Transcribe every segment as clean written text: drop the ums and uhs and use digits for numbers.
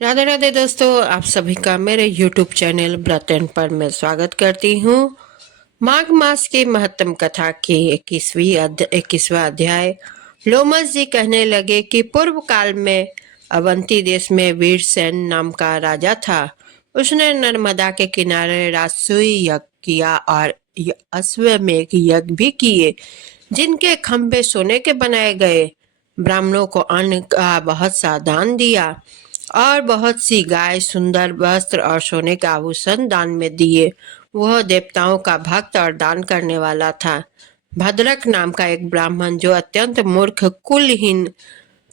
राधे राधे दोस्तों, आप सभी का मेरे YouTube चैनल ब्रत एंड पर मैं स्वागत करती हूँ। माघ मास की महत्तम कथा की 21वां अध्याय। लोमस जी कहने लगे कि पूर्व काल में अवंती देश में वीरसेन नाम का राजा था। उसने नर्मदा के किनारे राजसूय यज्ञ किया और अश्वमेध यज्ञ भी किए, जिनके खंभे सोने के बनाए गए। ब्राह्मणों को अन्न का बहुत सा दान दिया और बहुत सी गाय, सुंदर वस्त्र और सोने के आभूषण दान में दिए। वह देवताओं का भक्त और दान करने वाला था। भद्रक नाम का एक ब्राह्मण, जो अत्यंत मूर्ख, कुलहीन,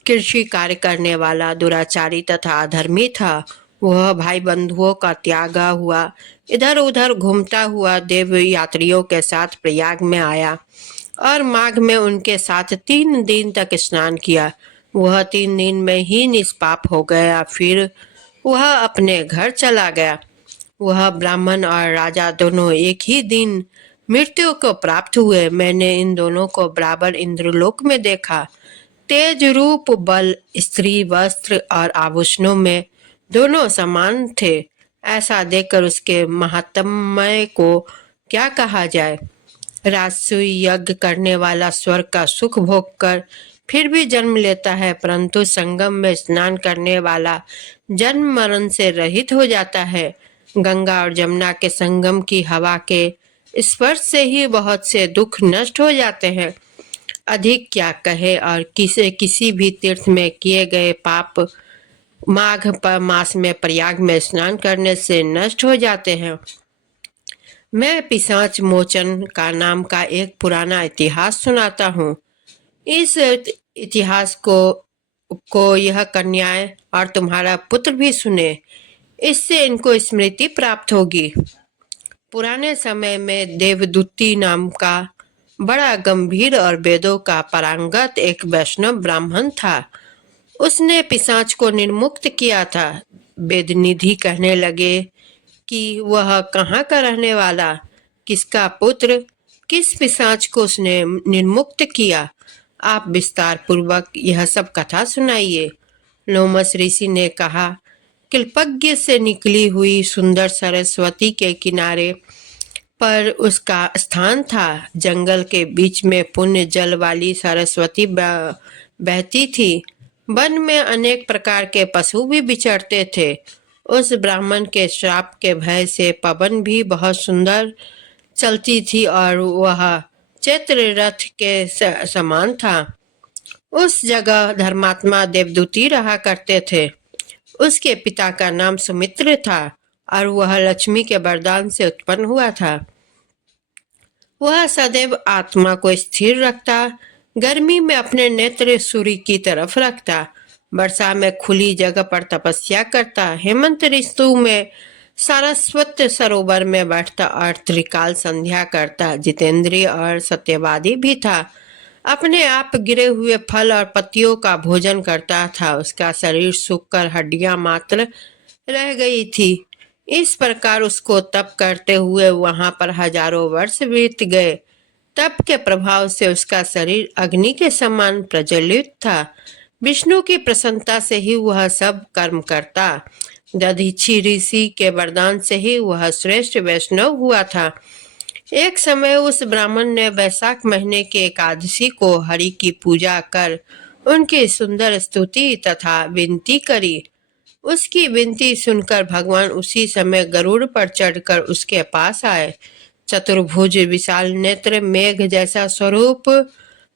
कृषि कार्य करने वाला, दुराचारी तथा अधर्मी था, वह भाई बंधुओं का त्यागा हुआ इधर उधर घूमता हुआ देव यात्रियों के साथ प्रयाग में आया और माघ में उनके साथ 3 दिन तक स्नान किया। वह 3 दिन में ही निष्पाप हो गया। फिर वह अपने घर चला गया। वह ब्राह्मण और राजा दोनों एक ही दिन मृत्यु को प्राप्त हुए। मैंने इन दोनों को बराबर इंद्रलोक में देखा। तेज, रूप, बल, स्त्री, वस्त्र और आभूषणों में दोनों समान थे। ऐसा देखकर उसके महात्म्य को क्या कहा जाए। राजसूय यज्ञ करने वाला स्वर्ग का सुख भोग कर फिर भी जन्म लेता है, परंतु संगम में स्नान करने वाला जन्म मरण से रहित हो जाता है। गंगा और जमुना के संगम की हवा के स्पर्श से ही बहुत से दुख नष्ट हो जाते हैं। अधिक क्या कहे, और किसी भी तीर्थ में किए गए पाप माघ मास में प्रयाग में स्नान करने से नष्ट हो जाते हैं। मैं पिशाच मोचन का नाम का एक पुराना इतिहास सुनाता हूँ। इस इतिहास को यह कन्याएं और तुम्हारा पुत्र भी सुने, इससे इनको स्मृति प्राप्त होगी। पुराने समय में देवदूती नाम का बड़ा गंभीर और वेदों का पारंगत एक वैष्णव ब्राह्मण था। उसने पिशाच को निर्मुक्त किया था। वेदनिधि कहने लगे कि वह कहाँ का रहने वाला, किसका पुत्र, किस पिशाच को उसने निर्मुक्त किया। आप विस्तार पूर्वक यह सब कथा सुनाइए। लोमस ऋषि ने कहा, किल्पज्ञ से निकली हुई सुंदर सरस्वती के किनारे पर उसका स्थान था। जंगल के बीच में पुण्य जल वाली सरस्वती बहती थी। वन में अनेक प्रकार के पशु भी विचरते थे। उस ब्राह्मण के श्राप के भय से पवन भी बहुत सुंदर चलती थी और वह चैत्र रथ के समान था। उस जगह धर्मात्मा देवदूती रहा करते थे। उसके पिता का नाम सुमित्र था और वह लक्ष्मी के वरदान से उत्पन्न हुआ था। वह सदैव आत्मा को स्थिर रखता, गर्मी में अपने नेत्र सूर्य की तरफ रखता, वर्षा में खुली जगह पर तपस्या करता, हेमंत ऋतु में सारस्वत सरोवर में बैठता और त्रिकाल संध्या करता। जितेंद्रिय और सत्यवादी भी था। अपने आप गिरे हुए फल और पत्तियों का भोजन करता था। उसका शरीर सूखकर हड्डियां मात्र रह गई थी। इस प्रकार उसको तप करते हुए वहां पर हजारों वर्ष बीत गए। तप के प्रभाव से उसका शरीर अग्नि के समान प्रज्वलित था। विष्णु की प्रसन्नता से ही वह सब कर्म करता। दधीची ऋषि के वरदान से ही वह श्रेष्ठ वैष्णव हुआ था। एक समय उस ब्राह्मण ने वैशाख महीने के एकादशी को हरि की पूजा कर उनकी सुंदर स्तुति तथा विनती करी। उसकी विनती सुनकर भगवान उसी समय गरुड़ पर चढ़कर उसके पास आए। चतुर्भुज, विशाल नेत्र, मेघ जैसा स्वरूप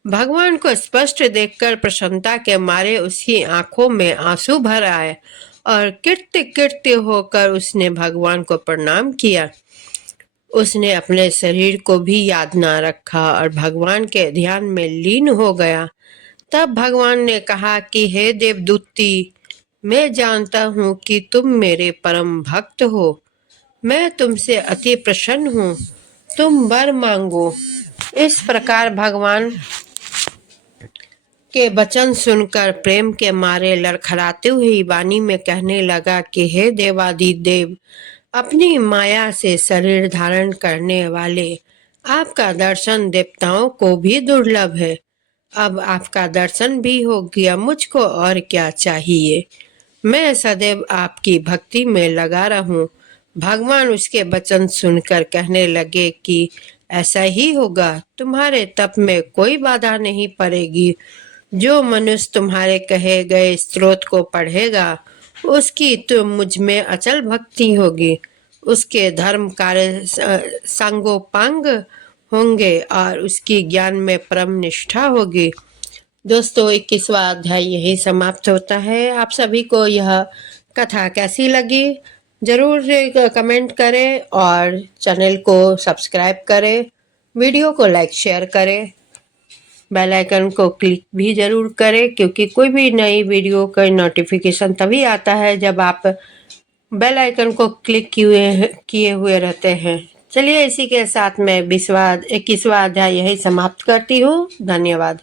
भगवान को स्पष्ट देखकर प्रसन्नता के मारे उसकी आंखों में आंसू भर आए और कृत्य कृत्य होकर उसने भगवान को प्रणाम किया। उसने अपने शरीर को भी याद न रखा और भगवान के ध्यान में लीन हो गया। तब भगवान ने कहा कि हे देवदूती, मैं जानता हूँ कि तुम मेरे परम भक्त हो। मैं तुमसे अति प्रसन्न हूँ। तुम वर मांगो। इस प्रकार भगवान के वचन सुनकर प्रेम के मारे लड़खड़ाते हुए वाणी में कहने लगा कि हे देवादिदेव, अपनी माया से शरीर धारण करने वाले आपका दर्शन देवताओं को भी दुर्लभ है। अब आपका दर्शन भी हो गया, मुझको और क्या चाहिए। मैं सदैव आपकी भक्ति में लगा रहूं। भगवान उसके वचन सुनकर कहने लगे कि ऐसा ही होगा, तुम्हारे तप में कोई बाधा नहीं पड़ेगी। जो मनुष्य तुम्हारे कहे गए स्त्रोत को पढ़ेगा, उसकी तो मुझ में अचल भक्ति होगी। उसके धर्म कार्य सांगोपांग होंगे और उसकी ज्ञान में परम निष्ठा होगी। दोस्तों, 21वां अध्याय यही समाप्त होता है। आप सभी को यह कथा कैसी लगी जरूर कमेंट करें और चैनल को सब्सक्राइब करें, वीडियो को लाइक शेयर करें, बेल आइकन को क्लिक भी जरूर करें, क्योंकि कोई भी नई वीडियो का नोटिफिकेशन तभी आता है जब आप बेल आइकन को क्लिक किए हुए रहते हैं। चलिए, इसी के साथ मैं 21वां अध्याय यही समाप्त करती हूँ। धन्यवाद।